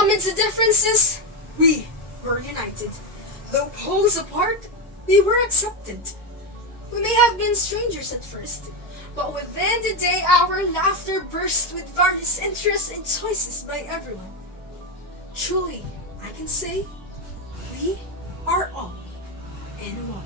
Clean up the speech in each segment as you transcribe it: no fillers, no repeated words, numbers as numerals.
Amidst the differences, we were united. Though poles apart, we were accepted. We may have been strangers at first, but within the day our laughter burst with various interests and choices by everyone. Truly, I can say, we are all in one.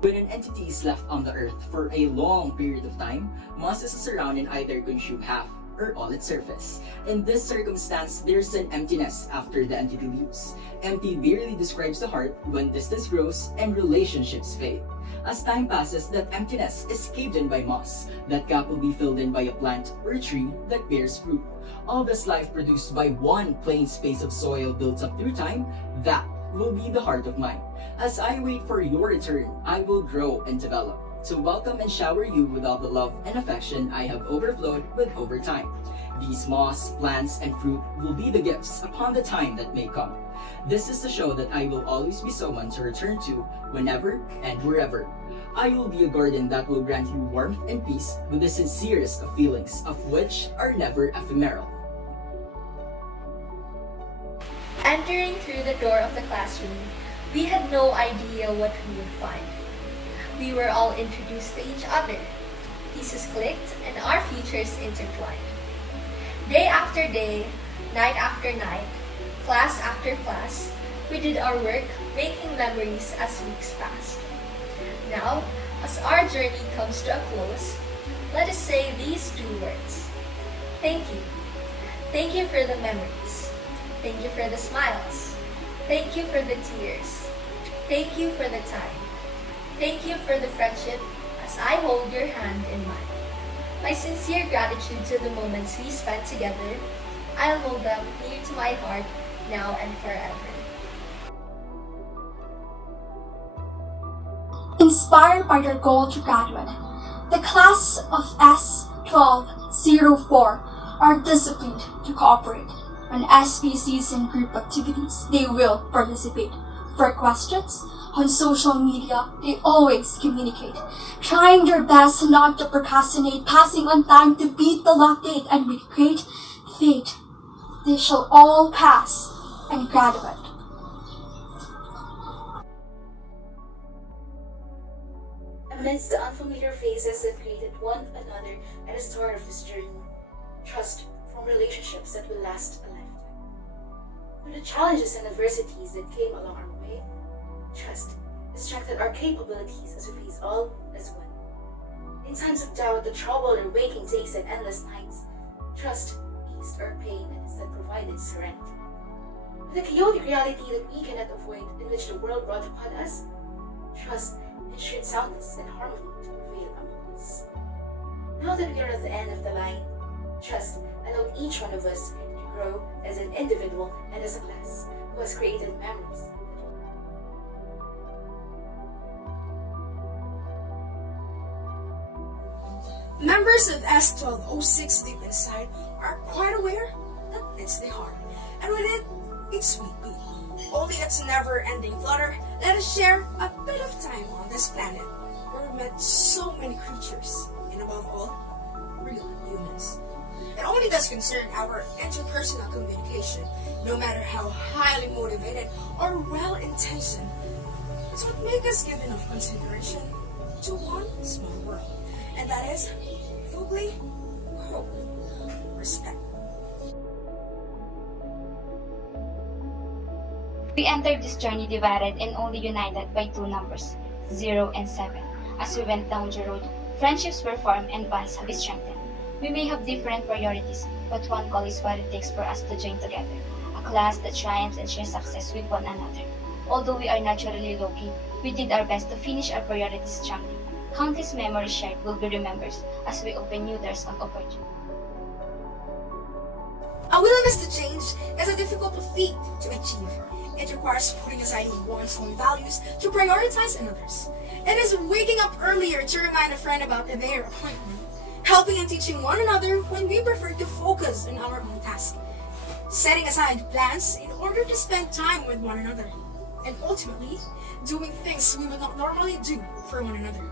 When an entity is left on the earth for a long period of time, moss is surround and either consume half or all its surface. In this circumstance, there's an emptiness after the entity leaves. Empty barely describes the heart when distance grows and relationships fade. As time passes, that emptiness is caved in by moss. That gap will be filled in by a plant or a tree that bears fruit. All this life produced by one plain space of soil built up through time, that will be the heart of mine. As I wait for your return, I will grow and develop, to welcome and shower you with all the love and affection I have overflowed with over time. These moss, plants, and fruit will be the gifts upon the time that may come. This is to show that I will always be someone to return to whenever and wherever. I will be a garden that will grant you warmth and peace with the sincerest of feelings, of which are never ephemeral. Entering through the door of the classroom, we had no idea what we would find. We were all introduced to each other. Pieces clicked and our futures intertwined. Day after day, night after night, class after class, we did our work, making memories as weeks passed. Now, as our journey comes to a close, let us say these two words. Thank you. Thank you for the memories. Thank you for the smiles. Thank you for the tears. Thank you for the time. Thank you for the friendship as I hold your hand in mine. My sincere gratitude to the moments we spent together, I'll hold them near to my heart now and forever. Inspired by their goal to graduate, the class of S1204 are disciplined to cooperate. On SPCs and group activities, they will participate. For questions, on social media, they always communicate, trying their best not to procrastinate, passing on time to beat the lock date, and with great fate, they shall all pass and graduate. Amidst the unfamiliar faces that greeted one another at the start of this journey, trust from relationships that will last a lifetime. Through the challenges and adversities that came along our way, trust has strengthened our capabilities as we face all as one. In times of doubt, the trouble or waking days and endless nights, trust eased our pain and instead provided serenity. With the chaotic reality that we cannot avoid in which the world brought upon us, trust ensured soundness and harmony to prevail among us. Now that we are at the end of the line, trust allowed each one of us to grow as an individual and as a class who has created memories. Members of S1206 deep inside are quite aware that it's the heart, and with it, it's sweet beat. Only its never-ending flutter, let us share a bit of time on this planet, where we met so many creatures, and above all, real humans. It only does concern our interpersonal communication, no matter how highly motivated or well-intentioned. It's what makes us give enough consideration to one small world, and that is Fugly respect. We entered this journey divided and only united by two numbers, 0 and 7. As we went down the road, friendships were formed and bonds have been strengthened. We may have different priorities, but one goal is what it takes for us to join together, a class that triumphs and shares success with one another. Although we are naturally low-key, we did our best to finish our priorities strongly. Countless memories shared will be remembered as we open new doors of opportunity. A willingness to change is a difficult feat to achieve. It requires putting aside one's own values to prioritize another's. It is waking up earlier to remind a friend about their appointment, helping and teaching one another when we prefer to focus on our own task, setting aside plans in order to spend time with one another, and ultimately, doing things we would not normally do for one another.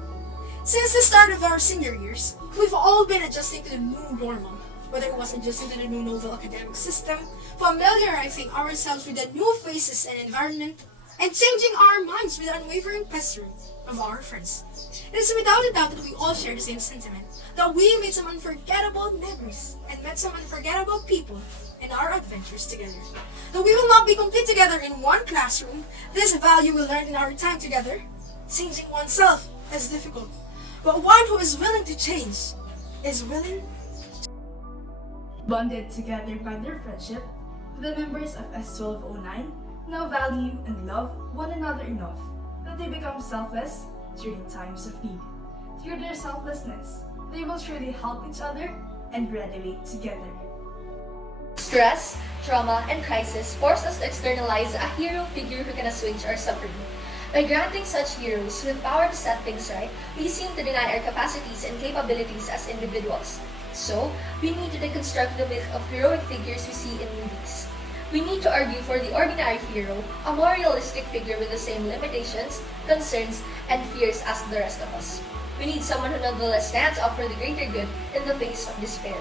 Since the start of our senior years, we've all been adjusting to the new normal. Whether it was adjusting to the new novel academic system, familiarizing ourselves with the new faces and environment, and changing our minds with the unwavering pestering of our friends. It is without a doubt that we all share the same sentiment, that we made some unforgettable memories and met some unforgettable people in our adventures together. Though we will not be complete together in one classroom, this value we learned in our time together, changing oneself is difficult. But one who is willing to change is willing. Bonded together by their friendship, the members of S1209 now value and love one another enough that they become selfless during times of need. Through their selflessness, they will surely help each other and graduate together. Stress, trauma, and crisis force us to externalize a hero figure who can assuage our suffering. By granting such heroes with power to set things right, we seem to deny our capacities and capabilities as individuals. So, we need to deconstruct the myth of heroic figures we see in movies. We need to argue for the ordinary hero, a more realistic figure with the same limitations, concerns, and fears as the rest of us. We need someone who nonetheless stands up for the greater good in the face of despair.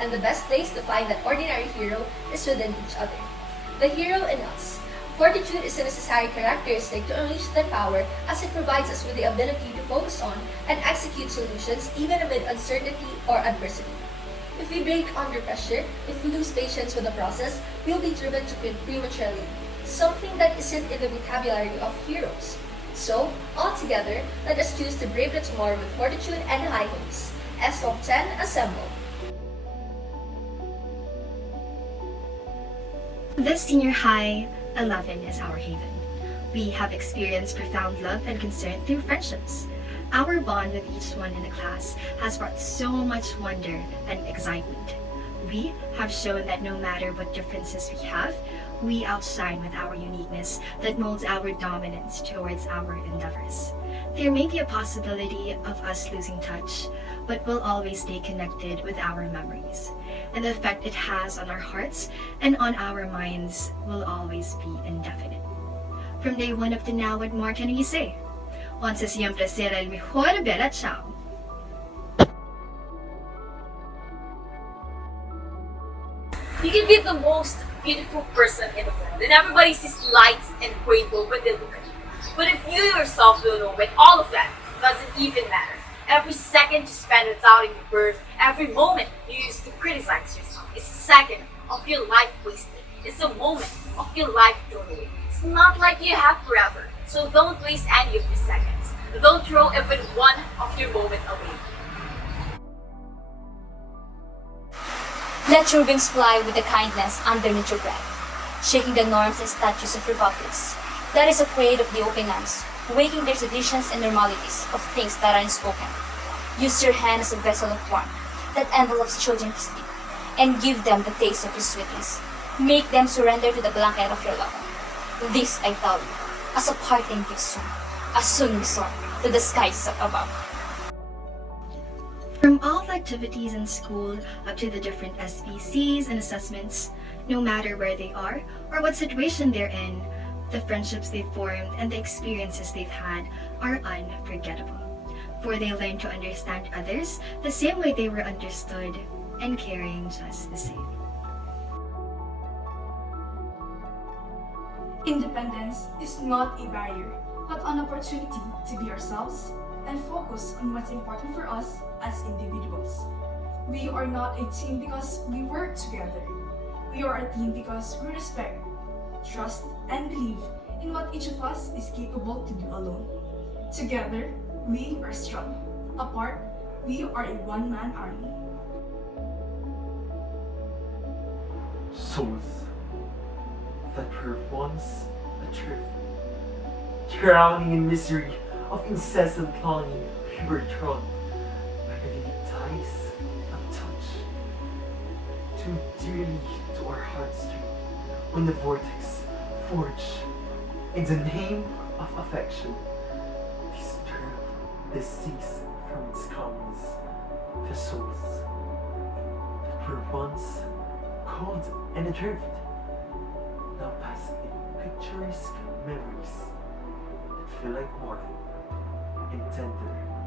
And the best place to find that ordinary hero is within each other. The hero in us. Fortitude is a necessary characteristic to unleash that power as it provides us with the ability to focus on and execute solutions even amid uncertainty or adversity. If we break under pressure, if we lose patience with the process, we'll be driven to quit prematurely, something that isn't in the vocabulary of heroes. So, all together, let us choose to brave the tomorrow with fortitude and high hopes. S10 assemble! This senior high 11 is our haven. We have experienced profound love and concern through friendships. Our bond with each one in the class has brought so much wonder and excitement. We have shown that no matter what differences we have, we outshine with our uniqueness that molds our dominance towards our endeavors. There may be a possibility of us losing touch, but we'll always stay connected with our memories. And the effect it has on our hearts and on our minds will always be indefinite. From day one up to now, what more can we say? Once siempre será el mejor Bella Ciao. You can be the most beautiful person in the world, and everybody sees lights and rainbow when they look at you. But if you yourself don't know when all of that doesn't even matter, every second you spend doubting your birth, every moment you use to criticize yourself, is a second of your life wasted. It's a moment of your life thrown away. It's not like you have forever, so don't waste any of your seconds. Don't throw even one of your moment away. Let your wings fly with the kindness underneath your breath, shaking the norms and statues of republics that is afraid of the open arms, waking their traditions and normalities of things that are unspoken. Use your hand as a vessel of warmth that envelopes children to sleep, and give them the taste of your sweetness. Make them surrender to the blanket of your love. This I tell you, as a parting gift soon we soar to the skies above. From all the activities in school up to the different SPCs and assessments, no matter where they are or what situation they're in, the friendships they've formed and the experiences they've had are unforgettable. For they learn to understand others the same way they were understood and caring just the same. Independence is not a barrier, but an opportunity to be ourselves and focus on what's important for us as individuals. We are not a team because we work together. We are a team because we respect, trust, and believe in what each of us is capable to do alone. Together, we are strong. Apart, we are a one-man army. Souls that were once adrift, drowning in misery of incessant longing, we were drawn by the vivid ties of touch, too dearly to our heartstring, when the vortex forged in the name of affection disturbed the seas from its calmness. The souls that were once cold and adrift now pass in picturesque memories that feel like warm and tender